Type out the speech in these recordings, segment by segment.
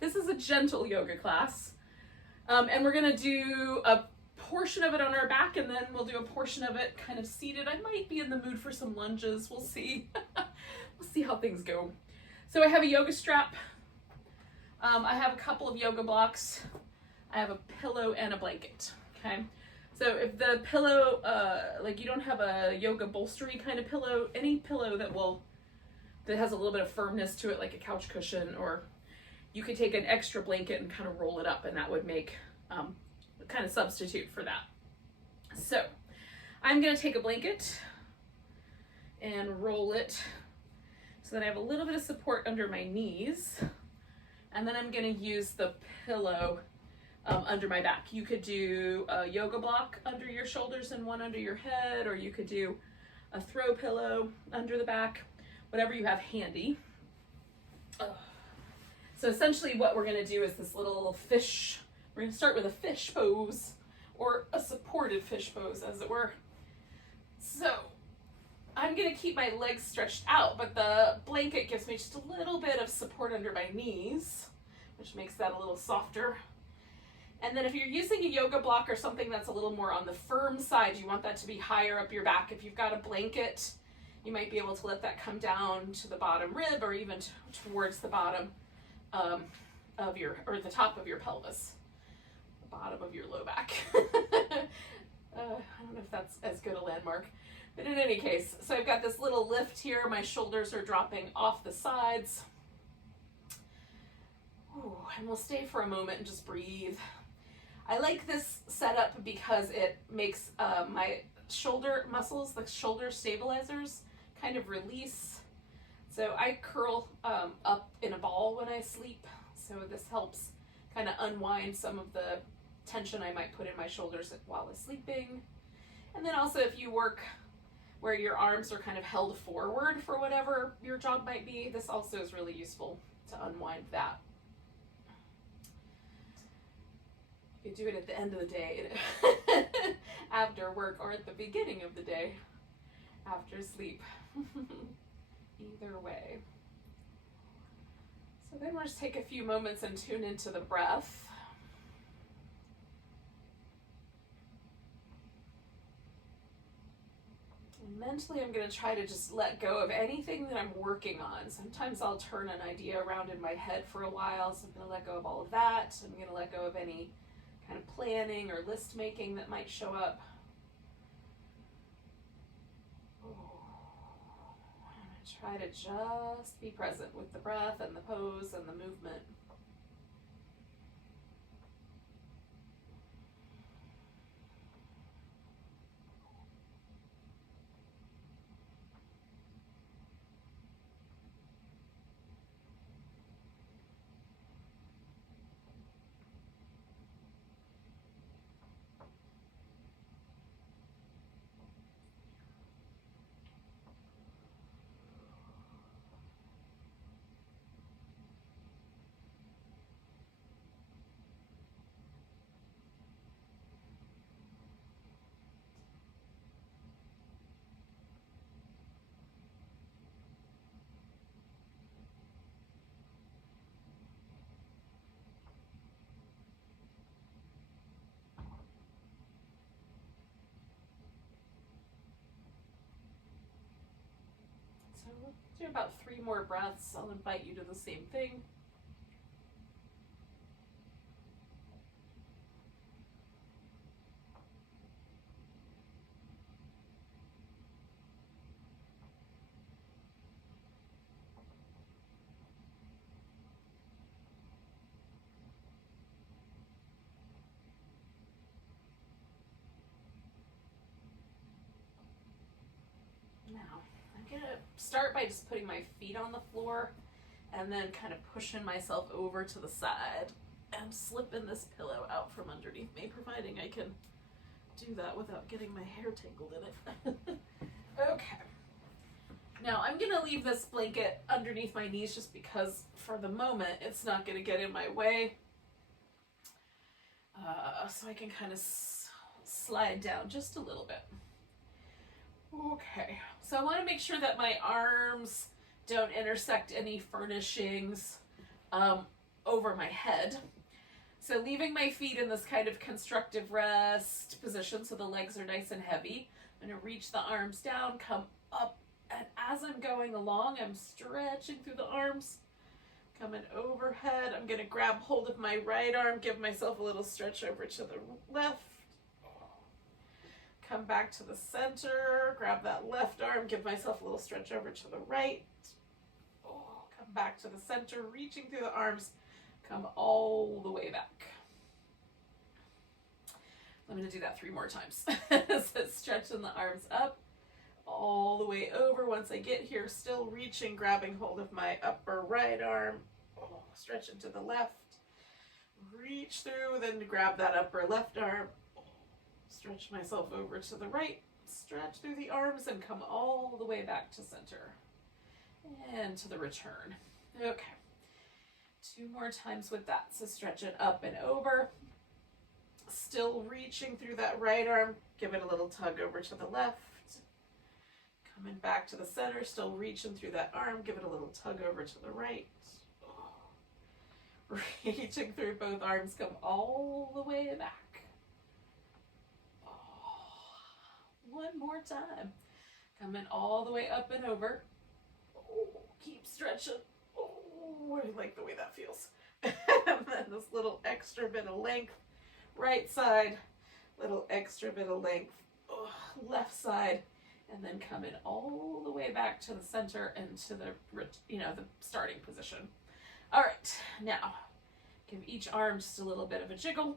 This is a gentle yoga class. And we're gonna do a portion of it on our back, and then we'll do a portion of it kind of seated. I might be in the mood for some lunges, we'll see. We'll see how things go. So I have a yoga strap. I have a couple of yoga blocks. I have a pillow and a blanket, okay? So if the pillow, like you don't have a yoga bolstery kind of pillow, any pillow that has a little bit of firmness to it, like a couch cushion, or you could take an extra blanket and kind of roll it up, and that would make kind of substitute for that. So I'm gonna take a blanket and roll it so that I have a little bit of support under my knees. And then I'm gonna use the pillow under my back. You could do a yoga block under your shoulders and one under your head, or you could do a throw pillow under the back, whatever you have handy. So essentially what we're gonna do is this little fish. We're gonna start with a fish pose, or a supported fish pose, as it were. So I'm gonna keep my legs stretched out, but the blanket gives me just a little bit of support under my knees, which makes that a little softer. And then if you're using a yoga block or something that's a little more on the firm side, you want that to be higher up your back. If you've got a blanket, you might be able to let that come down to the bottom rib, or even towards the bottom of the top of your pelvis, the bottom of your low back. I don't know if that's as good a landmark, but in any case, so I've got this little lift here. My shoulders are dropping off the sides. Ooh, and we'll stay for a moment and just breathe. I like this setup because it makes my shoulder muscles, the shoulder stabilizers, kind of release. So I curl up in a ball when I sleep. So this helps kind of unwind some of the tension I might put in my shoulders while I'm sleeping. And then also if you work where your arms are kind of held forward for whatever your job might be, this also is really useful to unwind that. You do it at the end of the day after work, or at the beginning of the day after sleep. Either way. So then we'll just take a few moments and tune into the breath. And mentally I'm going to try to just let go of anything that I'm working on. Sometimes I'll turn an idea around in my head for a while, so I'm going to let go of all of that. I'm going to let go of any kind of planning or list making that might show up. I'm going to try to just be present with the breath and the pose and the movement. So we'll do about 3 more breaths. I'll invite you to the same thing. Now, I'm going to start by just putting my feet on the floor and then kind of pushing myself over to the side and slipping this pillow out from underneath me, providing I can do that without getting my hair tangled in it. Okay. Now I'm going to leave this blanket underneath my knees just because for the moment it's not going to get in my way. So I can kind of slide down just a little bit. Okay, so I want to make sure that my arms don't intersect any furnishings. over my head. So leaving my feet in this kind of constructive rest position so the legs are nice and heavy. I'm going to reach the arms down, come up, and as I'm going along, I'm stretching through the arms, coming overhead. I'm going to grab hold of my right arm, give myself a little stretch over to the left. Come back to the center, grab that left arm, give myself a little stretch over to the right. Come back to the center, reaching through the arms, come all the way back. I'm going to do that 3 more times. So stretching the arms up, all the way over. Once I get here, still reaching, grabbing hold of my upper right arm, stretching to the left, reach through, then grab that upper left arm, stretch myself over to the right, stretch through the arms, and come all the way back to center. And to the return. Okay. 2 more times with that. So stretch it up and over. Still reaching through that right arm. Give it a little tug over to the left. Coming back to the center. Still reaching through that arm. Give it a little tug over to the right. Reaching through both arms. Come all the way back. 1 more time. Coming all the way up and over. Keep stretching. Oh, I like the way that feels. And then this little extra bit of length. Right side, little extra bit of length. Left side, and then coming all the way back to the center and to the, the starting position. All right, now give each arm just a little bit of a jiggle.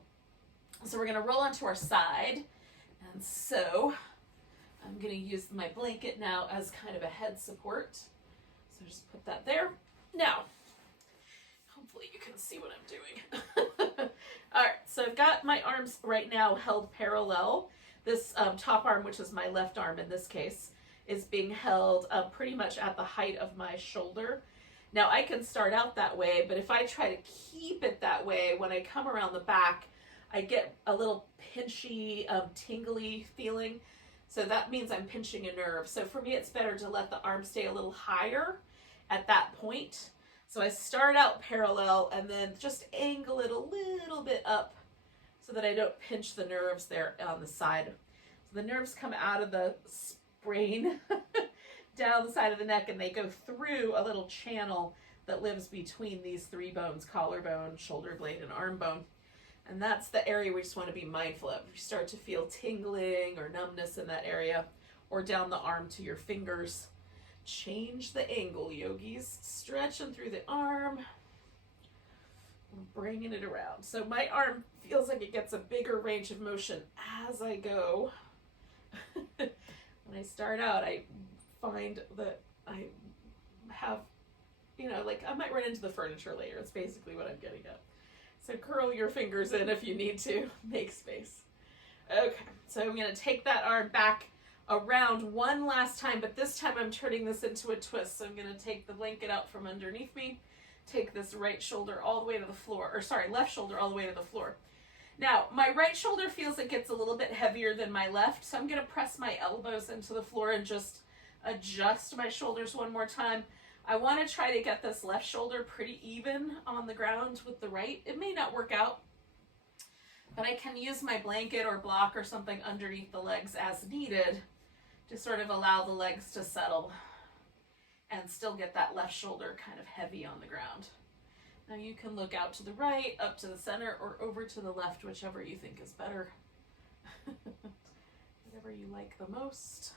So we're gonna roll onto our side, and so I'm gonna use my blanket now as kind of a head support. So just put that there. Now, hopefully you can see what I'm doing. All right, so I've got my arms right now held parallel. This top arm, which is my left arm in this case, is being held pretty much at the height of my shoulder. Now I can start out that way, but if I try to keep it that way, when I come around the back, I get a little pinchy, tingly feeling. So that means I'm pinching a nerve. So for me, it's better to let the arm stay a little higher at that point. So I start out parallel and then just angle it a little bit up so that I don't pinch the nerves there on the side. So the nerves come out of the sprain down the side of the neck, and they go through a little channel that lives between these 3 bones: collarbone, shoulder blade, and arm bone. And that's the area we just want to be mindful of. If you start to feel tingling or numbness in that area, or down the arm to your fingers, change the angle, yogis. Stretching through the arm, bringing it around. So my arm feels like it gets a bigger range of motion as I go. When I start out, I find that I have, like I might run into the furniture later. It's basically what I'm getting at. So curl your fingers in if you need to, make space. Okay, so I'm gonna take that arm back around one last time, but this time I'm turning this into a twist. So I'm gonna take the blanket out from underneath me, take this right shoulder all the way to the floor, or sorry, left shoulder all the way to the floor. Now, my right shoulder feels it gets a little bit heavier than my left, so I'm gonna press my elbows into the floor and just adjust my shoulders one more time. I want to try to get this left shoulder pretty even on the ground with the right. It may not work out, but I can use my blanket or block or something underneath the legs as needed to sort of allow the legs to settle and still get that left shoulder kind of heavy on the ground. Now you can look out to the right, up to the center, or over to the left, whichever you think is better. Whatever you like the most.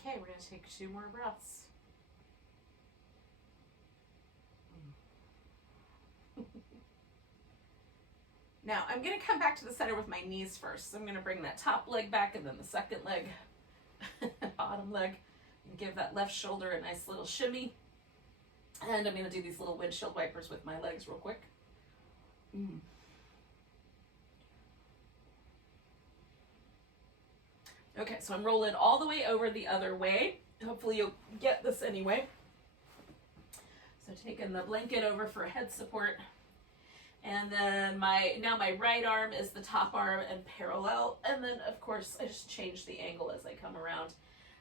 Okay, we're going to take 2 more breaths. Now I'm gonna come back to the center with my knees first. So I'm gonna bring that top leg back and then the second leg, bottom leg, and give that left shoulder a nice little shimmy. And I'm gonna do these little windshield wipers with my legs real quick. Okay, so I'm rolling all the way over the other way. Hopefully you'll get this anyway. So taking the blanket over for head support. And then now my right arm is the top arm and parallel. And then of course I just change the angle as I come around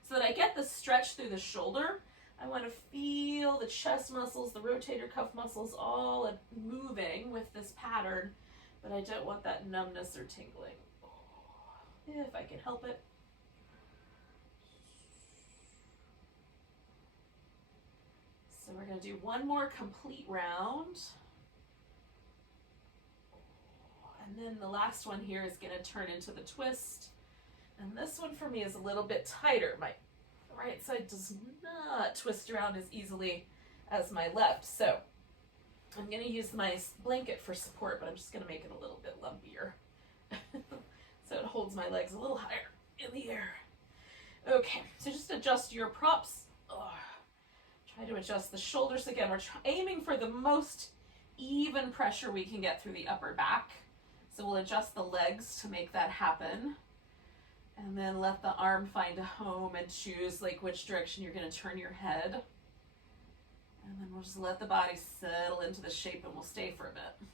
so that I get the stretch through the shoulder. I want to feel the chest muscles, the rotator cuff muscles all moving with this pattern, but I don't want that numbness or tingling. If I can help it. So we're going to do one more complete round. And then the last one here is going to turn into the twist. And this one for me is a little bit tighter. My right side does not twist around as easily as my left. So I'm going to use my blanket for support, but I'm just going to make it a little bit lumpier. So it holds my legs a little higher in the air. Okay, so just adjust your props. Try to adjust the shoulders again. We're aiming for the most even pressure we can get through the upper back. So we'll adjust the legs to make that happen. And then let the arm find a home and choose like which direction you're going to turn your head. And then we'll just let the body settle into the shape and we'll stay for a bit.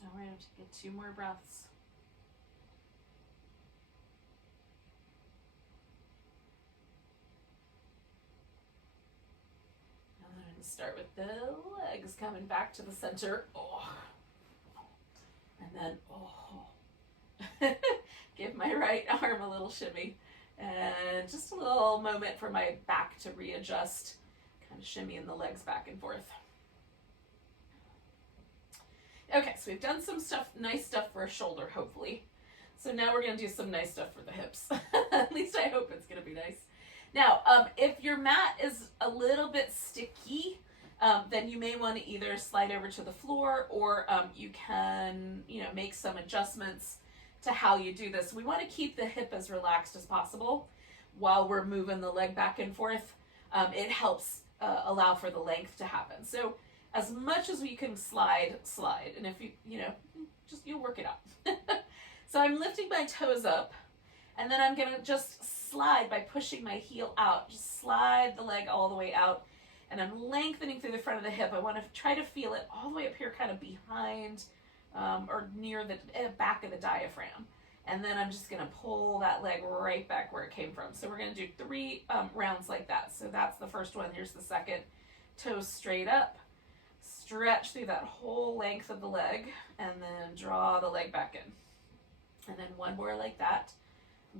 All right, I'll take 2 more breaths. And then start with the legs coming back to the center. And then, give my right arm a little shimmy. And just a little moment for my back to readjust, kind of shimmying the legs back and forth. Okay, so we've done some stuff, nice stuff for a shoulder, hopefully. So now we're going to do some nice stuff for the hips. At least I hope it's going to be nice. Now, if your mat is a little bit sticky, then you may want to either slide over to the floor or you can, make some adjustments to how you do this. We want to keep the hip as relaxed as possible while we're moving the leg back and forth. It helps allow for the length to happen. So as much as we can slide, and if you'll work it out. So I'm lifting my toes up, and then I'm gonna just slide by pushing my heel out. Just slide the leg all the way out, and I'm lengthening through the front of the hip. I want to try to feel it all the way up here, kind of behind or near the back of the diaphragm. And then I'm just gonna pull that leg right back where it came from. So we're gonna do 3 rounds like that. So that's the first one. Here's the second. Toes straight up. Stretch through that whole length of the leg, and then draw the leg back in. And then one more like that,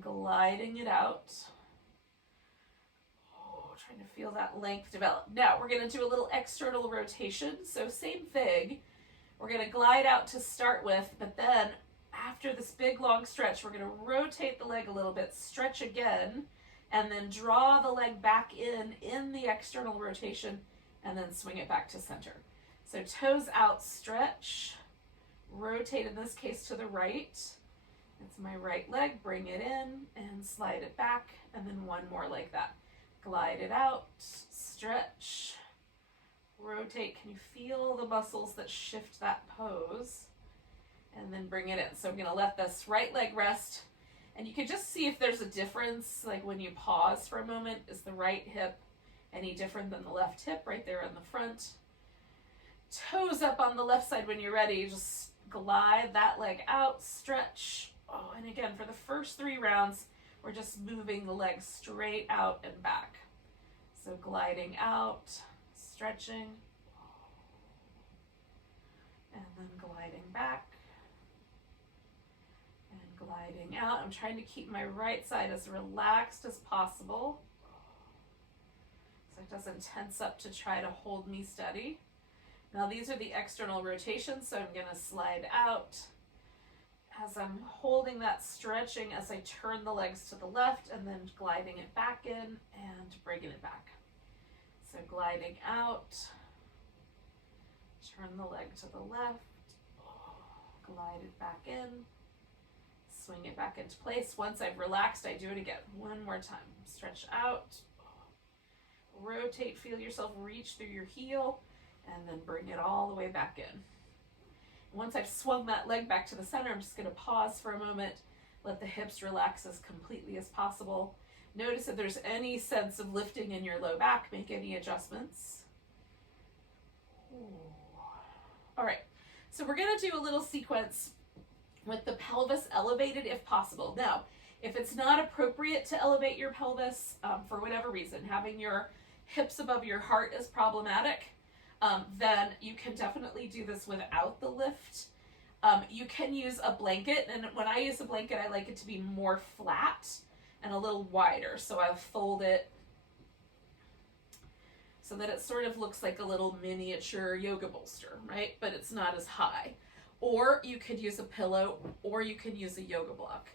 gliding it out. Trying to feel that length develop. Now we're going to do a little external rotation. So same thing. We're going to glide out to start with, but then after this big long stretch, we're going to rotate the leg a little bit, stretch again, and then draw the leg back in the external rotation, and then swing it back to center. So toes out, stretch, rotate in this case to the right. It's my right leg, bring it in and slide it back, and then one more like that. Glide it out, stretch, Rotate. Can you feel the muscles that shift that pose? And then bring it in. So I'm going to let this right leg rest. And you can just see if there's a difference, like when you pause for a moment. Is the right hip any different than the left hip right there in the front? Toes up on the left side when you're ready. Just glide that leg out, stretch. Oh, and again, for the first 3 rounds, we're just moving the legs straight out and back. So gliding out, stretching, and then gliding back, and gliding out. I'm trying to keep my right side as relaxed as possible, so it doesn't tense up to try to hold me steady. Now these are the external rotations, so I'm going to slide out as I'm holding that stretching as I turn the legs to the left and then gliding it back in and bringing it back. So gliding out, turn the leg to the left, glide it back in, swing it back into place. Once I've relaxed, I do it again. One more time. Stretch out, rotate, feel yourself reach through your heel, and then bring it all the way back in. Once I've swung that leg back to the center, I'm just going to pause for a moment, let the hips relax as completely as possible. Notice if there's any sense of lifting in your low back, make any adjustments. All right, so we're going to do a little sequence with the pelvis elevated if possible. Now, if it's not appropriate to elevate your pelvis for whatever reason, having your hips above your heart is problematic, then you can definitely do this without the lift. You can use a blanket, and when I use a blanket, I like it to be more flat and a little wider. So I fold it so that it sort of looks like a little miniature yoga bolster, right? But it's not as high. Or you could use a pillow, or you can use a yoga block.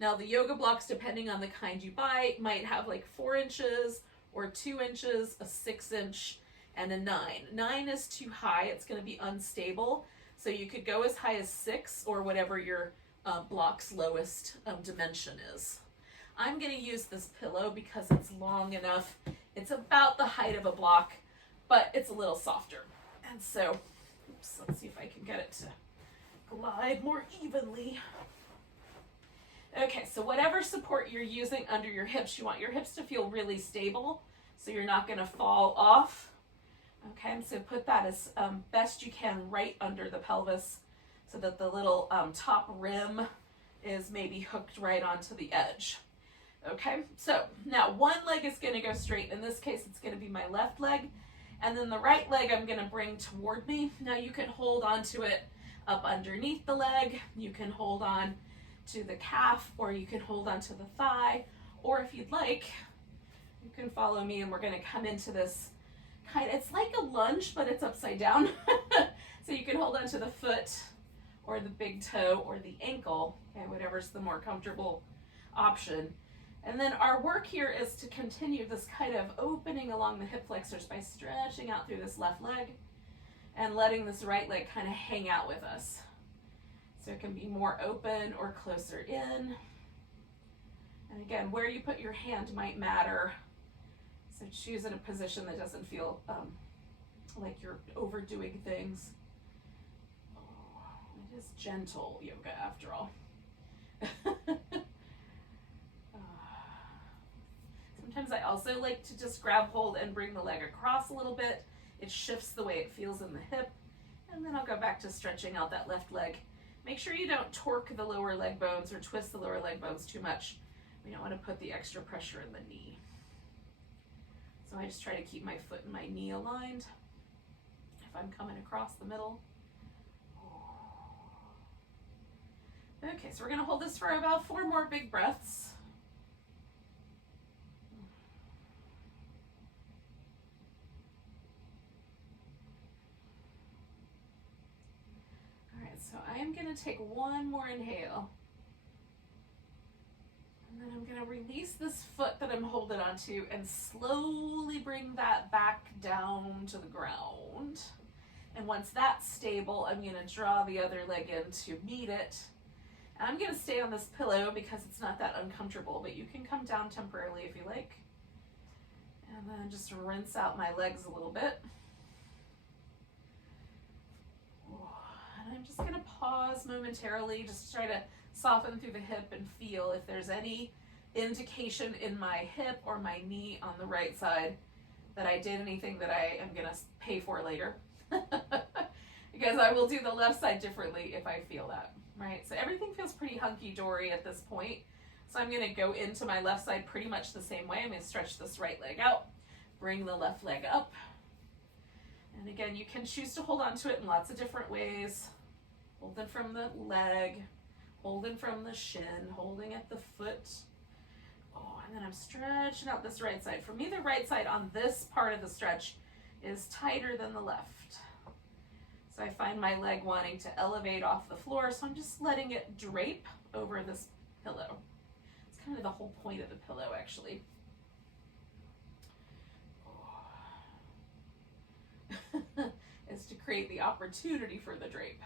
Now the yoga blocks, depending on the kind you buy, might have like 4 inches or 2 inches, a 6-inch, and a 9. 9 is too high, it's going to be unstable. So you could go as high as 6 or whatever your block's lowest dimension is. I'm going to use this pillow because it's long enough. It's about the height of a block, but it's a little softer. And so, oops, let's see if I can get it to glide more evenly. Okay, so whatever support you're using under your hips, you want your hips to feel really stable so you're not going to fall off. Okay, so put that as best you can right under the pelvis so that the little top rim is maybe hooked right onto the edge. Okay, so now one leg is going to go straight. In this case, it's going to be my left leg. And then the right leg I'm going to bring toward me. Now you can hold on to it up underneath the leg. You can hold on to the calf, or you can hold on to the thigh. Or if you'd like, you can follow me and we're going to come into this it's like a lunge, but it's upside down. So you can hold on to the foot or the big toe or the ankle, okay, whatever's the more comfortable option. And then our work here is to continue this kind of opening along the hip flexors by stretching out through this left leg and letting this right leg kind of hang out with us. So it can be more open or closer in. And again, where you put your hand might matter. So choose in a position that doesn't feel like you're overdoing things. Oh, it is gentle yoga after all. Sometimes I also like to just grab hold and bring the leg across a little bit. It shifts the way it feels in the hip. And then I'll go back to stretching out that left leg. Make sure you don't torque the lower leg bones or twist the lower leg bones too much. We don't want to put the extra pressure in the knee. So I just try to keep my foot and my knee aligned if I'm coming across the middle. Okay, so we're going to hold this for about 4 more big breaths. All right, so I am going to take one more inhale. And then I'm going to release this foot that I'm holding onto and slowly bring that back down to the ground. And once that's stable, I'm going to draw the other leg in to meet it. And I'm going to stay on this pillow because it's not that uncomfortable, but you can come down temporarily if you like. And then just rinse out my legs a little bit. And I'm just gonna pause momentarily, just try to soften through the hip and feel if there's any indication in my hip or my knee on the right side that I did anything that I am gonna pay for later. Because I will do the left side differently if I feel that, right? So everything feels pretty hunky-dory at this point. So I'm gonna go into my left side pretty much the same way. I'm gonna stretch this right leg out, bring the left leg up. And again, you can choose to hold on to it in lots of different ways. Holding from the leg, holding from the shin, holding at the foot. Oh, and then I'm stretching out this right side. For me, the right side on this part of the stretch is tighter than the left. So I find my leg wanting to elevate off the floor, so I'm just letting it drape over this pillow. It's kind of the whole point of the pillow, actually. Is to create the opportunity for the drape.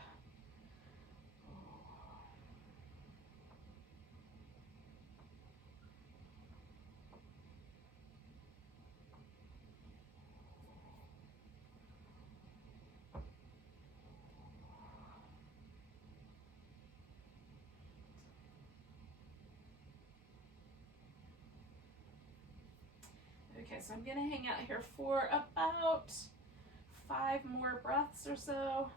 Okay, so I'm gonna hang out here for about 5 more breaths or so.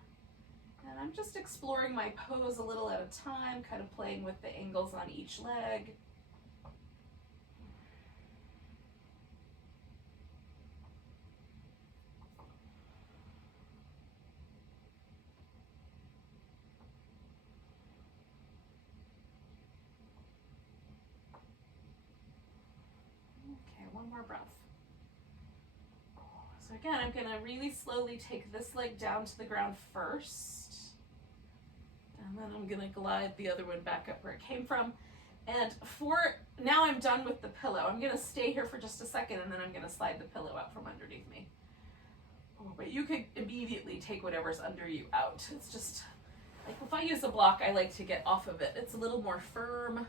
And I'm just exploring my pose a little at a time, kind of playing with the angles on each leg. Okay, one more breath. So again, I'm gonna really slowly take this leg down to the ground first. And then I'm gonna glide the other one back up where it came from. And now I'm done with the pillow. I'm gonna stay here for just a second and then I'm gonna slide the pillow out from underneath me. Oh, but you could immediately take whatever's under you out. It's just, like if I use a block, I like to get off of it. It's a little more firm.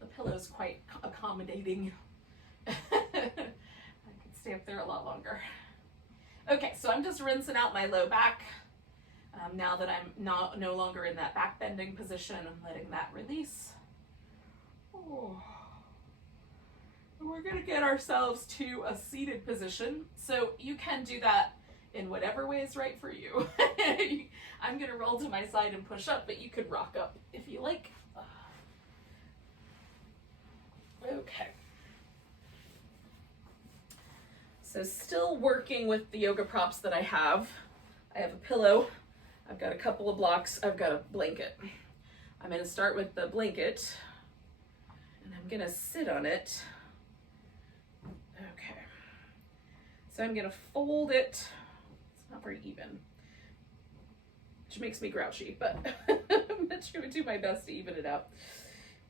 The pillow's quite accommodating. I could stay up there a lot longer. Okay, so I'm just rinsing out my low back. Now that I'm no longer in that back bending position, I'm letting that release. Oh. And we're gonna get ourselves to a seated position. So you can do that in whatever way is right for you. I'm gonna roll to my side and push up, but you could rock up if you like. Okay. So still working with the yoga props that I have. I have a pillow, I've got a couple of blocks, I've got a blanket. I'm gonna start with the blanket and I'm gonna sit on it. Okay. So I'm gonna fold it. It's not very even, which makes me grouchy, but I'm not sure to do my best to even it out.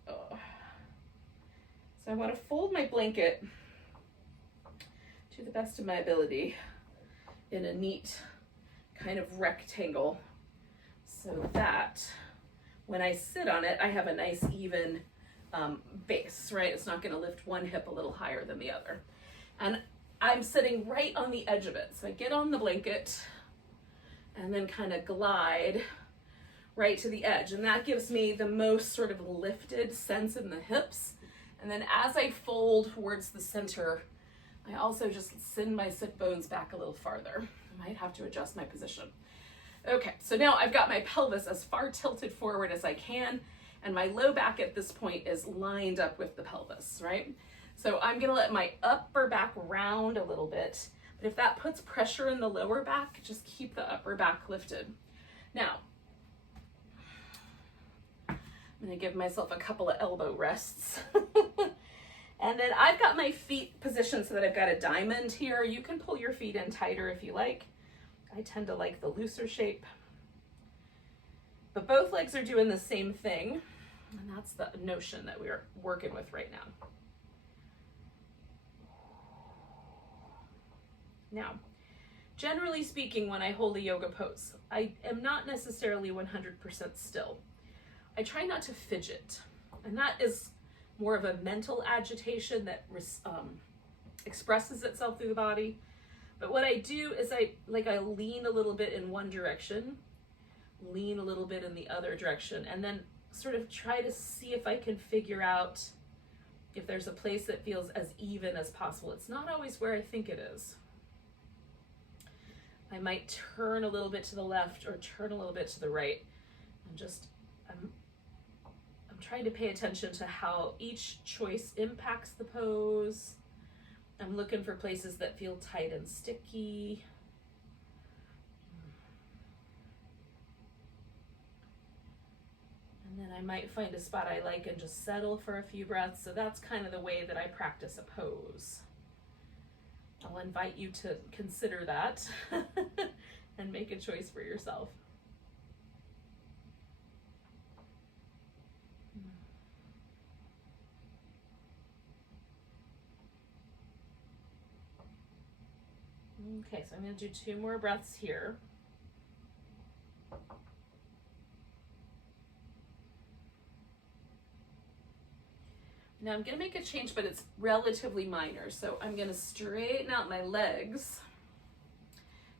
Oh. So I wanna fold my blanket to the best of my ability in a neat kind of rectangle so that when I sit on it, I have a nice even base, right? It's not gonna lift one hip a little higher than the other. And I'm sitting right on the edge of it. So I get on the blanket and then kind of glide right to the edge. And that gives me the most sort of lifted sense in the hips. And then as I fold towards the center, I also just send my sit bones back a little farther. I might have to adjust my position. Okay, so now I've got my pelvis as far tilted forward as I can, and my low back at this point is lined up with the pelvis, right? So I'm gonna let my upper back round a little bit, but if that puts pressure in the lower back, just keep the upper back lifted. Now, I'm gonna give myself a couple of elbow rests. And then I've got my feet positioned so that I've got a diamond here. You can pull your feet in tighter if you like. I tend to like the looser shape. But both legs are doing the same thing. And that's the notion that we're working with right now. Now, generally speaking, when I hold a yoga pose, I am not necessarily 100% still. I try not to fidget. And that is more of a mental agitation that expresses itself through the body. But what I do is I lean a little bit in one direction, lean a little bit in the other direction, and then sort of try to see if I can figure out if there's a place that feels as even as possible. It's not always where I think it is. I might turn a little bit to the left or turn a little bit to the right. I'm trying to pay attention to how each choice impacts the pose. I'm looking for places that feel tight and sticky. And then I might find a spot I like and just settle for a few breaths. So that's kind of the way that I practice a pose. I'll invite you to consider that and make a choice for yourself. Okay, so I'm going to do 2 more breaths here. Now I'm going to make a change, but it's relatively minor. So I'm going to straighten out my legs.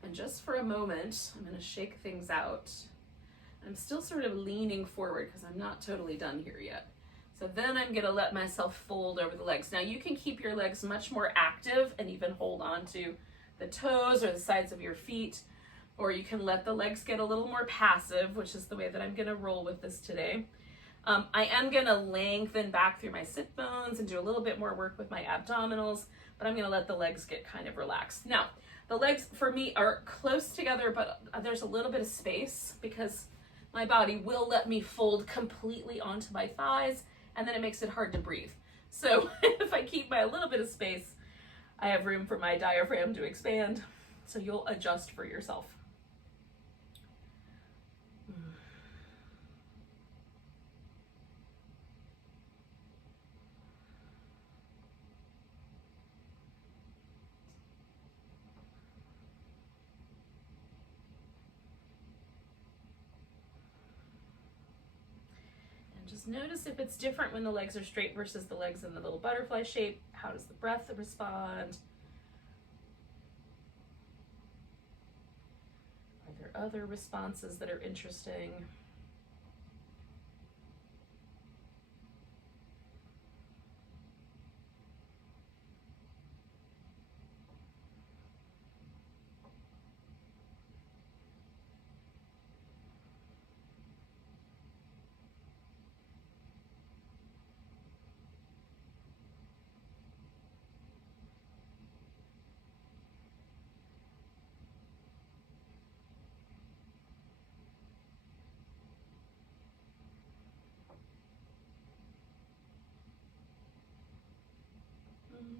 And just for a moment, I'm going to shake things out. I'm still sort of leaning forward because I'm not totally done here yet. So then I'm going to let myself fold over the legs. Now you can keep your legs much more active and even hold on to the toes or the sides of your feet, or you can let the legs get a little more passive, which is the way that I'm going to roll with this today. I am going to lengthen back through my sit bones and do a little bit more work with my abdominals, but I'm going to let the legs get kind of relaxed. Now, the legs for me are close together, but there's a little bit of space because my body will let me fold completely onto my thighs, and then it makes it hard to breathe. So if I keep my little bit of space, I have room for my diaphragm to expand. So you'll adjust for yourself. Just notice if it's different when the legs are straight versus the legs in the little butterfly shape. How does the breath respond? Are there other responses that are interesting?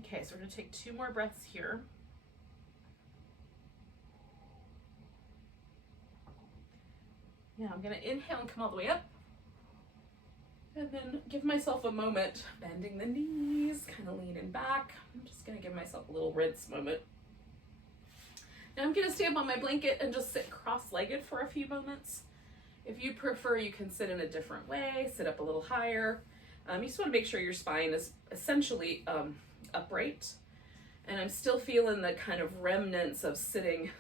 Okay, so we're going to take 2 more breaths here. Now I'm going to inhale and come all the way up. And then give myself a moment, bending the knees, kind of leaning back. I'm just going to give myself a little rinse moment. Now I'm going to stay up on my blanket and just sit cross-legged for a few moments. If you prefer, you can sit in a different way, sit up a little higher. You just want to make sure your spine is essentially upright. And I'm still feeling the kind of remnants of sitting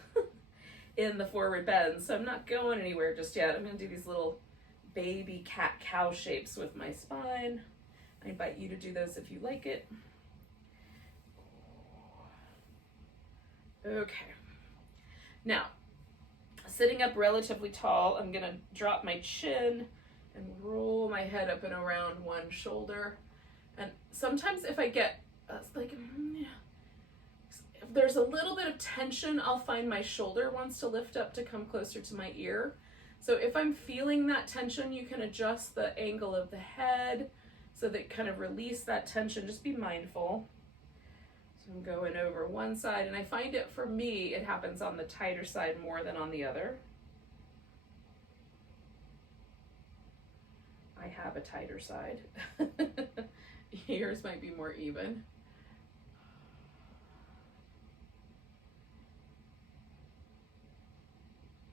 in the forward bend, so I'm not going anywhere just yet. I'm going to do these little baby cat-cow shapes with my spine. I invite you to do those if you like it. Okay. Now, sitting up relatively tall, I'm going to drop my chin and roll my head up and around one shoulder. And sometimes if I get if there's a little bit of tension, I'll find my shoulder wants to lift up to come closer to my ear. So if I'm feeling that tension, you can adjust the angle of the head so that kind of release that tension. Just be mindful. So I'm going over one side, and I find it, for me, it happens on the tighter side more than on the other. I have a tighter side. Yours might be more even.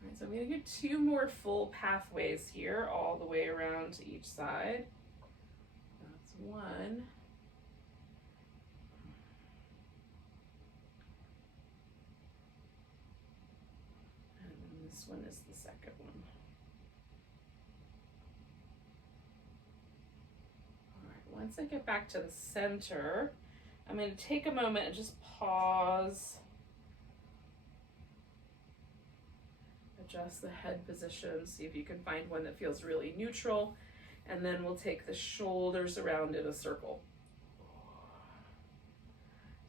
All right, so I'm going to do 2 more full pathways here, all the way around to each side. That's 1. And this one is the second one. once I get back to the center, I'm going to take a moment and just pause. Adjust the head position, see if you can find one that feels really neutral, and then we'll take the shoulders around in a circle.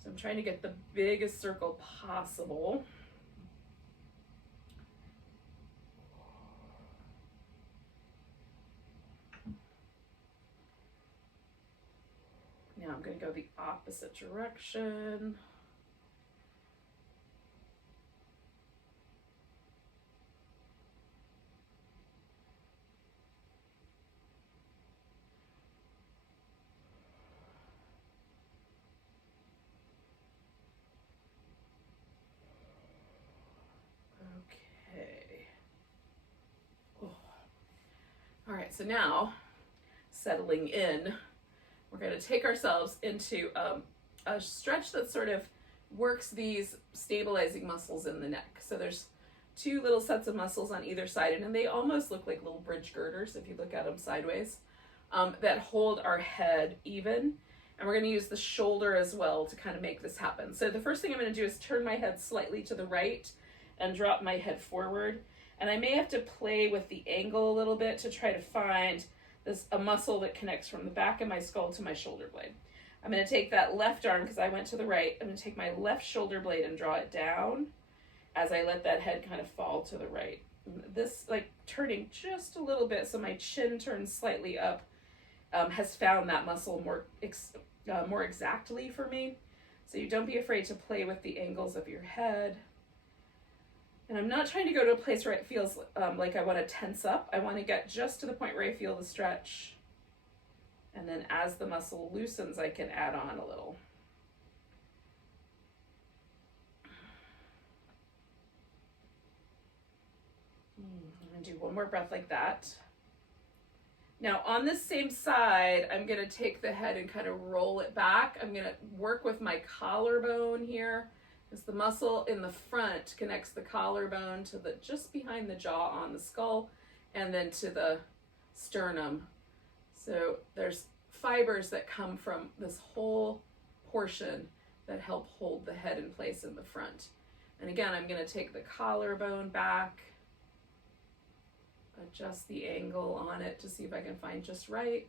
So I'm trying to get the biggest circle possible. Now I'm going to go the opposite direction. Okay. Oh. All right, so now settling in, we're going to take ourselves into a stretch that sort of works these stabilizing muscles in the neck. So there's two little sets of muscles on either side, and they almost look like little bridge girders if you look at them sideways, that hold our head even. And we're going to use the shoulder as well to kind of make this happen. So the first thing I'm going to do is turn my head slightly to the right and drop my head forward. And I may have to play with the angle a little bit to try to find a muscle that connects from the back of my skull to my shoulder blade. I'm going to take that left arm, because I went to the right, I'm going to take my left shoulder blade and draw it down as I let that head kind of fall to the right. This, like, turning just a little bit so my chin turns slightly up, has found that muscle more exactly for me. So you don't be afraid to play with the angles of your head. And I'm not trying to go to a place where it feels like I want to tense up. I want to get just to the point where I feel the stretch. And then as the muscle loosens, I can add on a little. I'm going to do one more breath like that. Now on this same side, I'm going to take the head and kind of roll it back. I'm going to work with my collarbone here, because the muscle in the front connects the collarbone to the just behind the jaw on the skull, and then to the sternum. So there's fibers that come from this whole portion that help hold the head in place in the front. And again, I'm going to take the collarbone back, adjust the angle on it to see if I can find just right.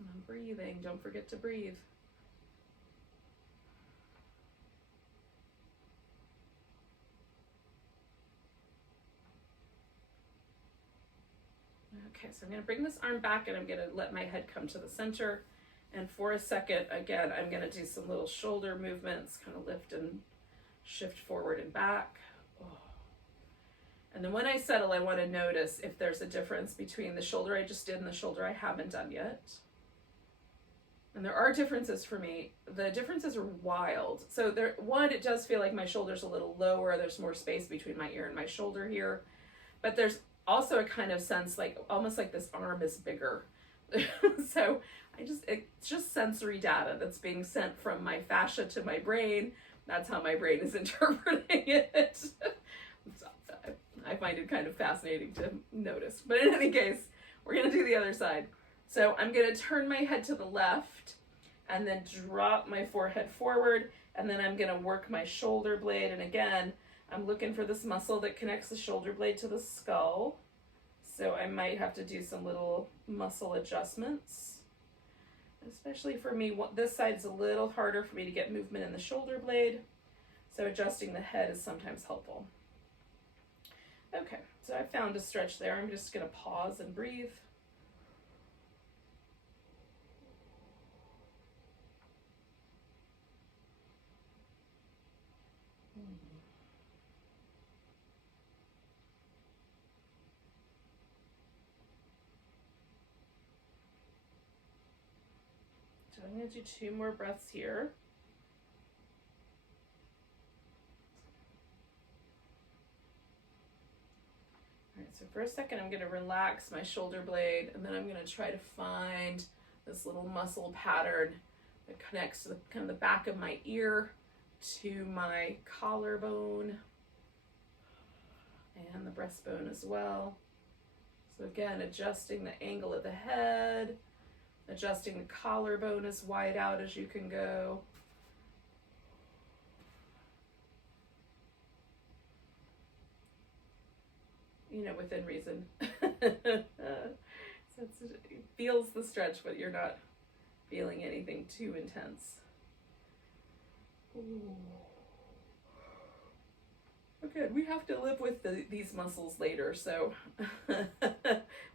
And I'm breathing. Don't forget to breathe. Okay, so I'm going to bring this arm back and I'm going to let my head come to the center. And for a second, again, I'm going to do some little shoulder movements, kind of lift and shift forward and back. Oh. And then when I settle, I want to notice if there's a difference between the shoulder I just did and the shoulder I haven't done yet. And there are differences for me. The differences are wild. So one, it does feel like my shoulder's a little lower. There's more space between my ear and my shoulder here. But there's also a kind of sense like almost like this arm is bigger. So it's just sensory data that's being sent from my fascia to my brain. That's how my brain is interpreting it. I find it kind of fascinating to notice. But in any case, we're going to do the other side. So I'm going to turn my head to the left and then drop my forehead forward. And then I'm going to work my shoulder blade. And again, I'm looking for this muscle that connects the shoulder blade to the skull. So I might have to do some little muscle adjustments. Especially for me, this side's a little harder for me to get movement in the shoulder blade. So adjusting the head is sometimes helpful. Okay, so I found a stretch there. I'm just going to pause and breathe. So I'm going to do 2 more breaths here. All right, so for a second, I'm going to relax my shoulder blade, and then I'm going to try to find this little muscle pattern that connects the kind of the back of my ear to my collarbone. and the breastbone as well. So again, adjusting the angle of the head, adjusting the collarbone as wide out as you can go. You know, within reason. So it feels the stretch, but you're not feeling anything too intense. Ooh. Okay, we have to live with these muscles later, so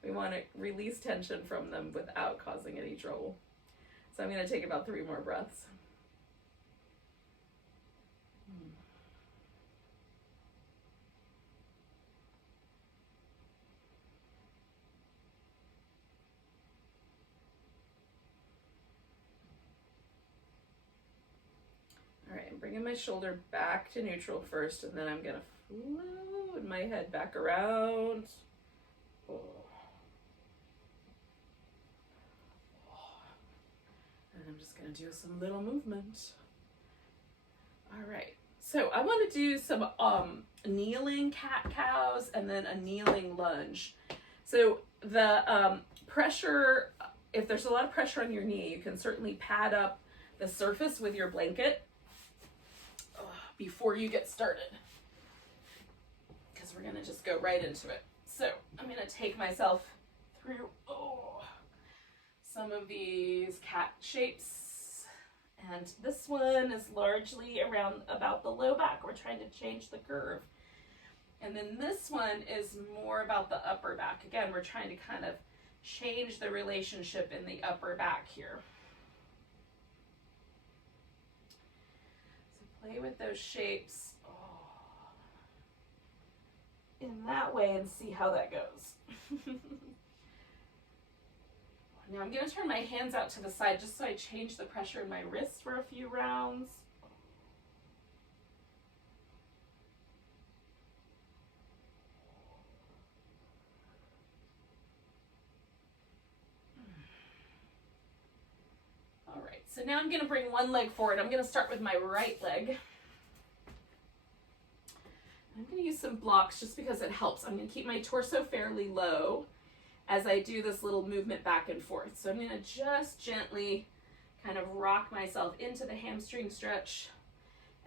we want to release tension from them without causing any trouble. So I'm going to take about 3 more breaths. All right, I'm bringing my shoulder back to neutral first, and then I'm going to float my head back around. Oh. And I'm just going to do some little movement. All right, so I want to do some kneeling cat-cows and then a kneeling lunge. So the pressure, if there's a lot of pressure on your knee, you can certainly pad up the surface with your blanket before you get started, because we're going to just go right into it. So I'm going to take myself through some of these cat shapes, and this one is largely around about the low back. We're trying to change the curve. And then this one is more about the upper back. Again, we're trying to kind of change the relationship in the upper back here. So play with those shapes in that way and see how that goes. Now I'm going to turn my hands out to the side just so I change the pressure in my wrist for a few rounds. All right, so now I'm going to bring one leg forward. I'm going to start with my right leg. I'm going to use some blocks just because it helps. I'm going to keep my torso fairly low as I do this little movement back and forth. So I'm going to just gently kind of rock myself into the hamstring stretch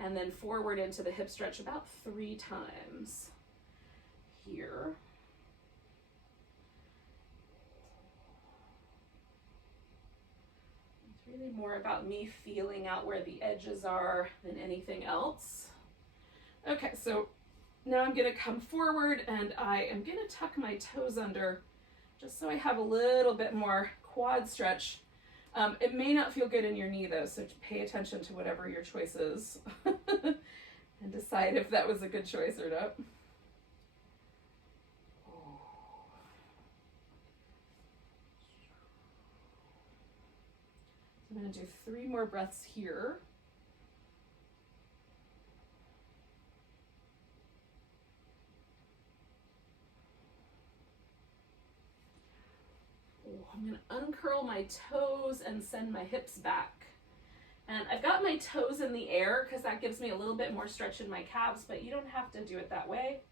and then forward into the hip stretch about 3 times here. It's really more about me feeling out where the edges are than anything else. Okay, so now I'm going to come forward and I am going to tuck my toes under just so I have a little bit more quad stretch. It may not feel good in your knee though, so pay attention to whatever your choice is and decide if that was a good choice or not. I'm going to do 3 more breaths here. I'm going to uncurl my toes and send my hips back. And I've got my toes in the air because that gives me a little bit more stretch in my calves, but you don't have to do it that way.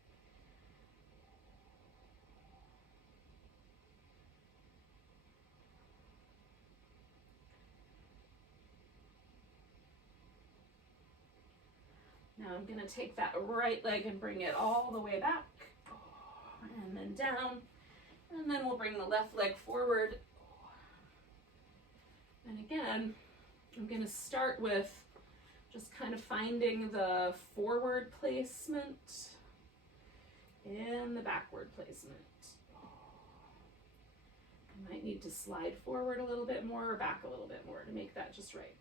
Now I'm going to take that right leg and bring it all the way back and then down. And then we'll bring the left leg forward. And again, I'm going to start with just kind of finding the forward placement and the backward placement. I might need to slide forward a little bit more or back a little bit more to make that just right.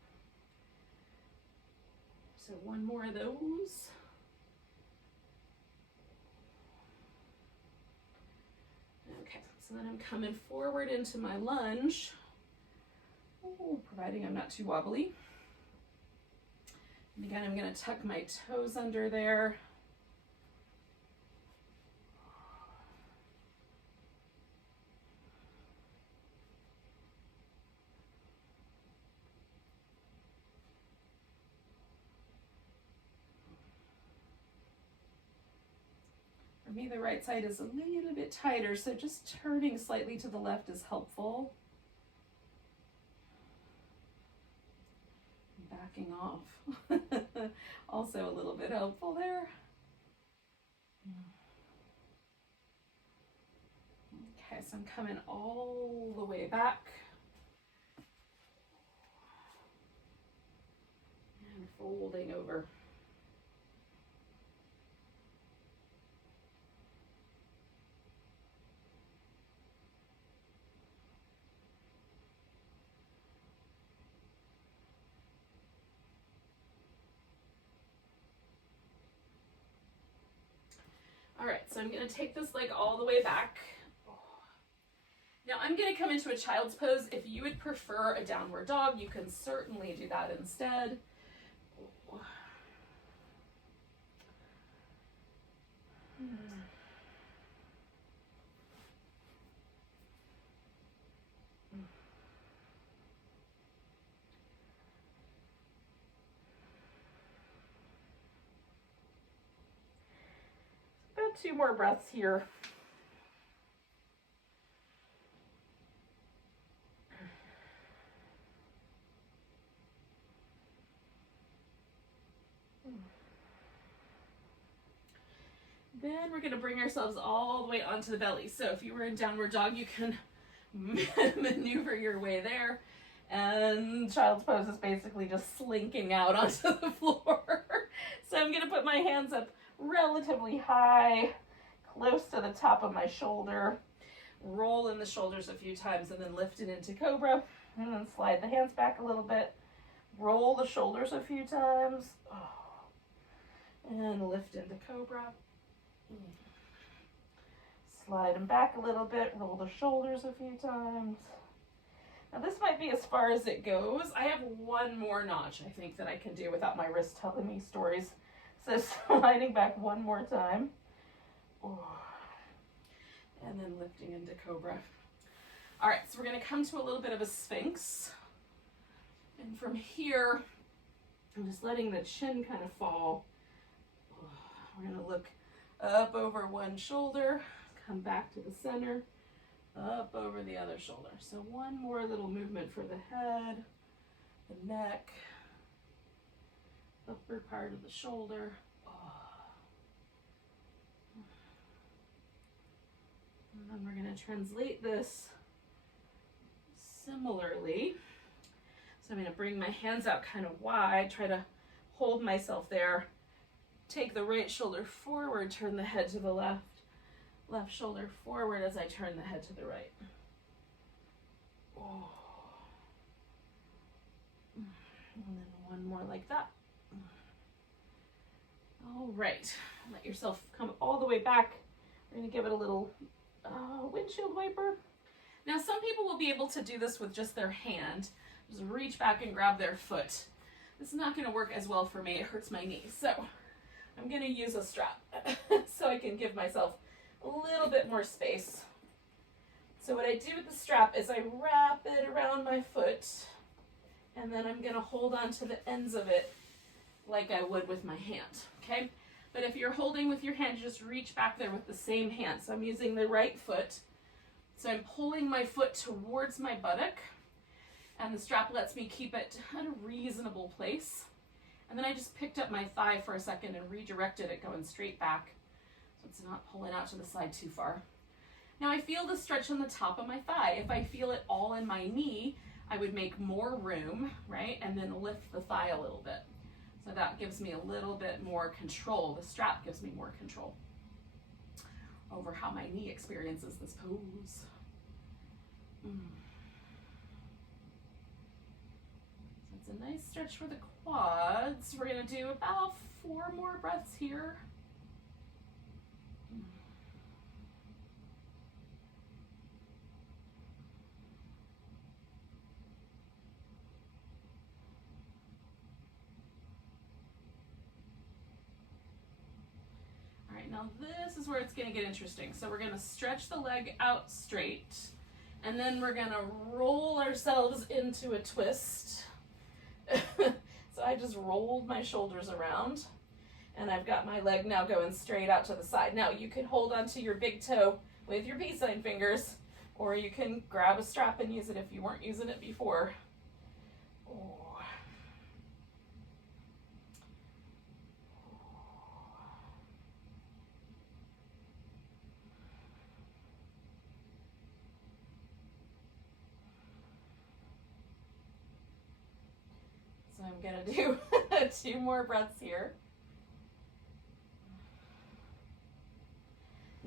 So 1 more of those. Okay, so then I'm coming forward into my lunge, providing I'm not too wobbly. And again, I'm going to tuck my toes under there. me, the right side is a little bit tighter, so just turning slightly to the left is helpful. Backing off. Also a little bit helpful there. Okay, so I'm coming all the way back. And folding over. All right, so I'm gonna take this leg all the way back. Now I'm gonna come into a child's pose. If you would prefer a downward dog, you can certainly do that instead. About 2 more breaths here. Then we're going to bring ourselves all the way onto the belly. So if you were in downward dog, you can maneuver your way there. And child's pose is basically just slinking out onto the floor. So I'm going to put my hands up relatively high, close to the top of my shoulder. Roll in the shoulders a few times and then lift it into cobra. And then slide the hands back a little bit. Roll the shoulders a few times. And lift into cobra. Slide them back a little bit, roll the shoulders a few times. Now this might be as far as it goes. I have 1 more notch, I think, that I can do without my wrist telling me stories. So sliding back 1 more time. And then lifting into cobra. All right, so we're gonna come to a little bit of a sphinx. And from here, I'm just letting the chin kind of fall. We're gonna look up over one shoulder, come back to the center, up over the other shoulder. So 1 more little movement for the head, the neck, upper part of the shoulder. And then we're going to translate this similarly. So I'm going to bring my hands out kind of wide, try to hold myself there. Take the right shoulder forward, turn the head to the left. Left shoulder forward as I turn the head to the right. And then 1 more like that. All right, let yourself come all the way back. We're gonna give it a little windshield wiper. Now some people will be able to do this with just their hand. Just reach back and grab their foot. This is not gonna work as well for me, it hurts my knee. So I'm gonna use a strap so I can give myself a little bit more space. So what I do with the strap is I wrap it around my foot and then I'm gonna hold on to the ends of it like I would with my hand, okay? But if you're holding with your hand, just reach back there with the same hand. So I'm using the right foot. So I'm pulling my foot towards my buttock and the strap lets me keep it at a reasonable place. And then I just picked up my thigh for a second and redirected it going straight back. So it's not pulling out to the side too far. Now I feel the stretch on the top of my thigh. If I feel it all in my knee, I would make more room, right? And then lift the thigh a little bit. So that gives me a little bit more control. The strap gives me more control over how my knee experiences this pose. So it's a nice stretch for the quads. We're gonna do about 4 more breaths here. All right, now this is where it's gonna get interesting. So we're gonna stretch the leg out straight, and then we're gonna roll ourselves into a twist. So I just rolled my shoulders around. And I've got my leg now going straight out to the side. Now you can hold onto your big toe with your peace sign fingers, or you can grab a strap and use it if you weren't using it before. Oh. So I'm gonna do 2 more breaths here.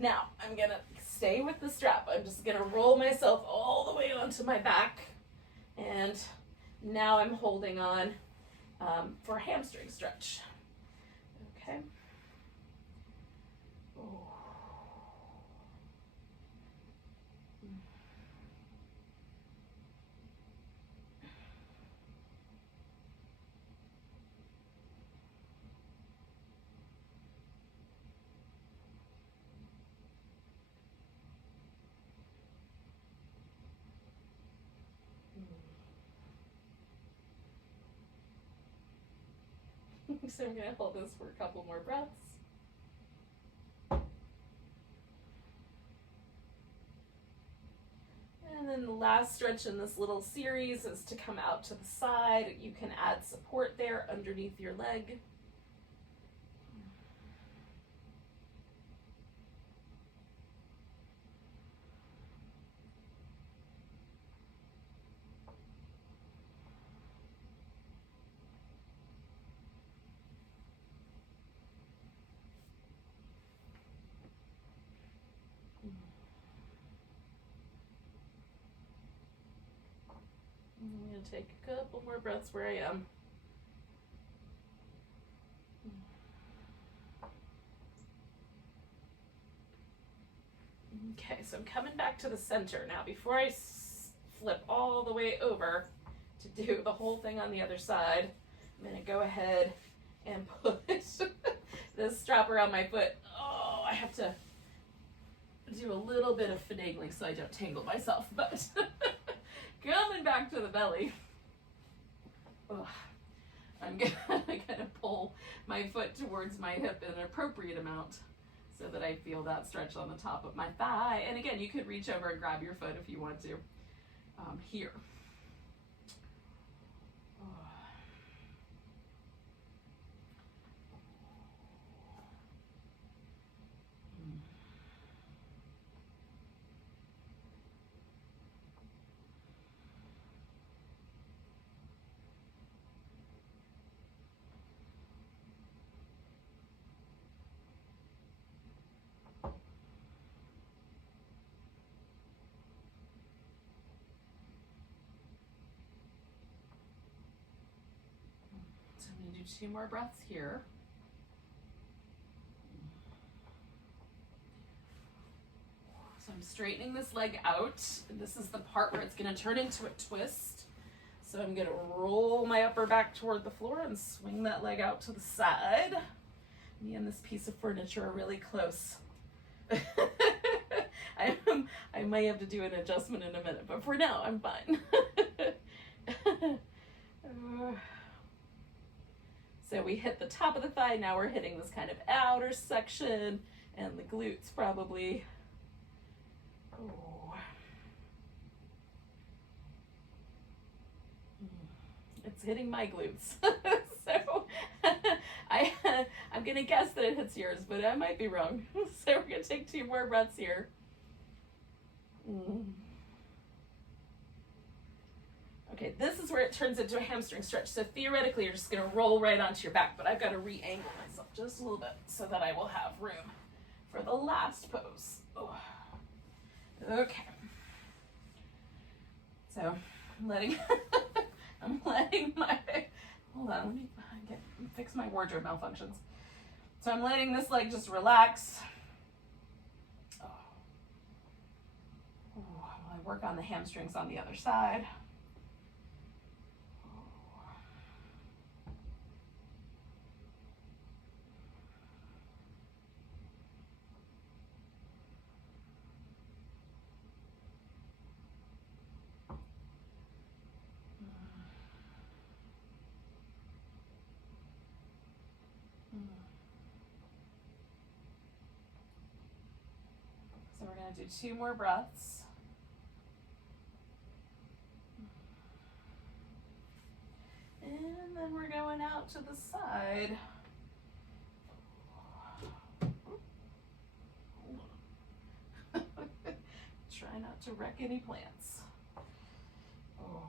Now I'm gonna stay with the strap. I'm just gonna roll myself all the way onto my back, and now I'm holding on for a hamstring stretch. Okay. Oh. So I'm going to hold this for a couple more breaths. And then the last stretch in this little series is to come out to the side. You can add support there underneath your leg. I'm going to take a couple more breaths where I am. Okay, so I'm coming back to the center now. Before I flip all the way over to do the whole thing on the other side, I'm going to go ahead and put this strap around my foot. Oh, I have to do a little bit of finagling so I don't tangle myself, but coming back to the belly. Oh, I'm gonna pull my foot towards my hip in an appropriate amount so that I feel that stretch on the top of my thigh. And again, you could reach over and grab your foot if you want to here. So I'm going to do 2 more breaths here. So I'm straightening this leg out. And this is the part where it's going to turn into a twist. So I'm going to roll my upper back toward the floor and swing that leg out to the side. Me and this piece of furniture are really close. I might have to do an adjustment in a minute, but for now, I'm fine. So we hit the top of the thigh, now we're hitting this kind of outer section and the glutes probably. Oh. It's hitting my glutes. So I'm gonna guess that it hits yours, but I might be wrong. So we're gonna take 2 more breaths here. Okay, this is where it turns into a hamstring stretch. So theoretically, you're just gonna roll right onto your back, but I've got to re-angle myself just a little bit so that I will have room for the last pose. Oh. Okay. So I'm letting my, hold on, let me fix my wardrobe malfunctions. So I'm letting this leg just relax. Oh. Oh, while I work on the hamstrings on the other side. going to do 2 more breaths. And then we're going out to the side. Try not to wreck any plants. Oh.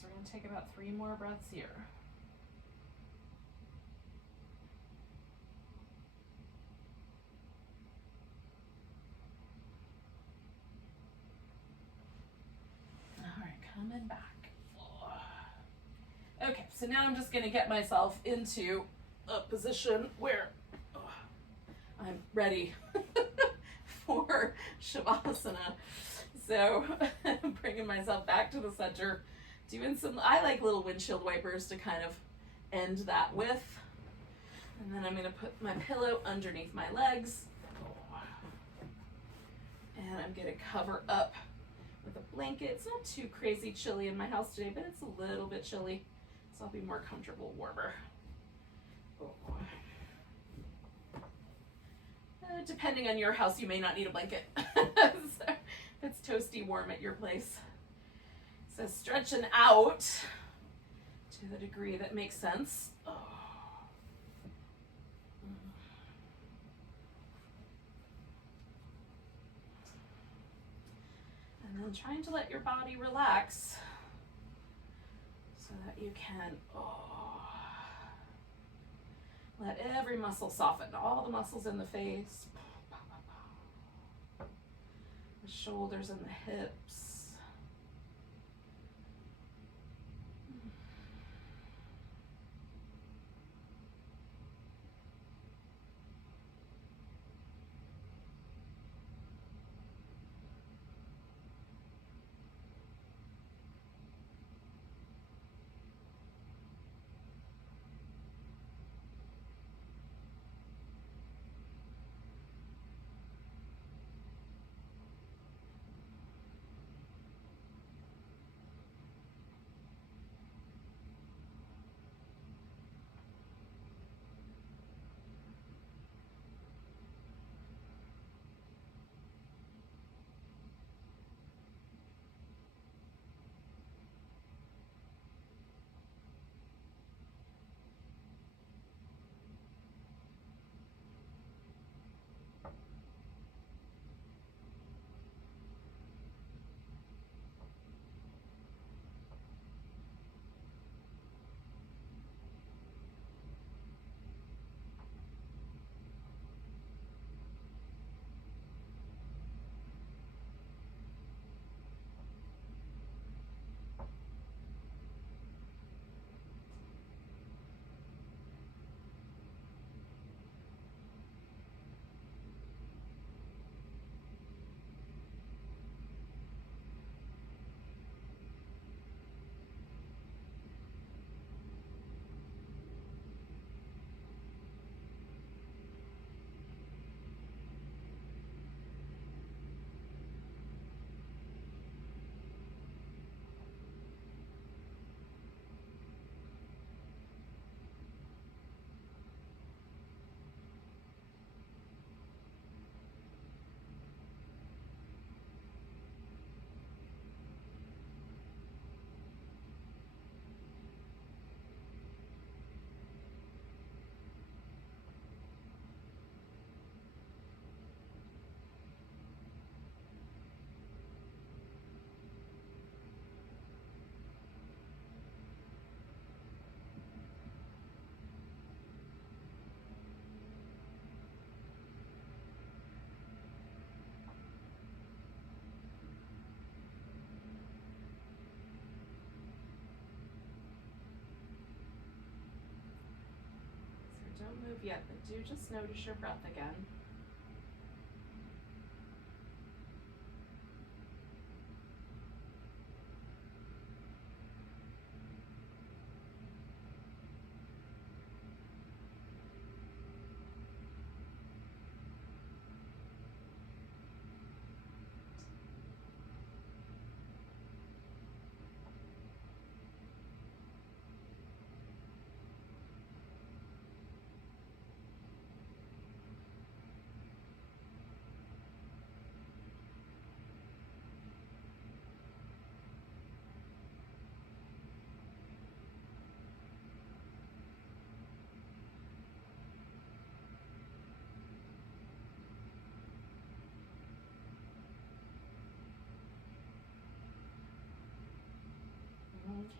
So we're going to take about 3 more breaths here. All right, coming back. Okay, so now I'm just going to get myself into a position where I'm ready for Shavasana. So I'm bringing myself back to the center. Doing some, I like little windshield wipers to kind of end that with. And then I'm going to put my pillow underneath my legs. And I'm going to cover up with a blanket. It's not too crazy chilly in my house today, but it's a little bit chilly. So I'll be more comfortable, warmer. Depending on your house, you may not need a blanket. So if it's toasty warm at your place. So stretching out to the degree that makes sense. And then trying to let your body relax so that you can let every muscle soften, all the muscles in the face, the shoulders and the hips. move yet, but do just notice your breath again.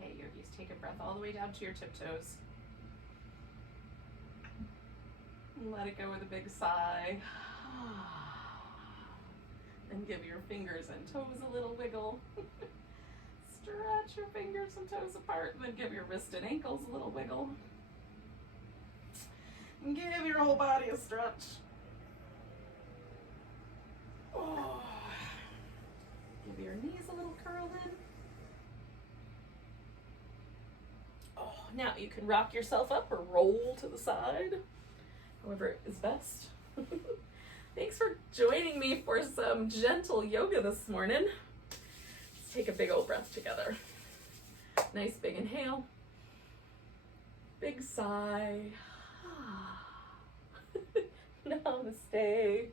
Okay, yogis, take a breath all the way down to your tiptoes. Let it go with a big sigh. And give your fingers and toes a little wiggle. Stretch your fingers and toes apart, and then give your wrist and ankles a little wiggle. And give your whole body a stretch. Oh. Give your knees a little curl in. Oh, now you can rock yourself up or roll to the side, however is best. Thanks for joining me for some gentle yoga this morning. Let's take a big old breath together. Nice big inhale. Big sigh. Namaste.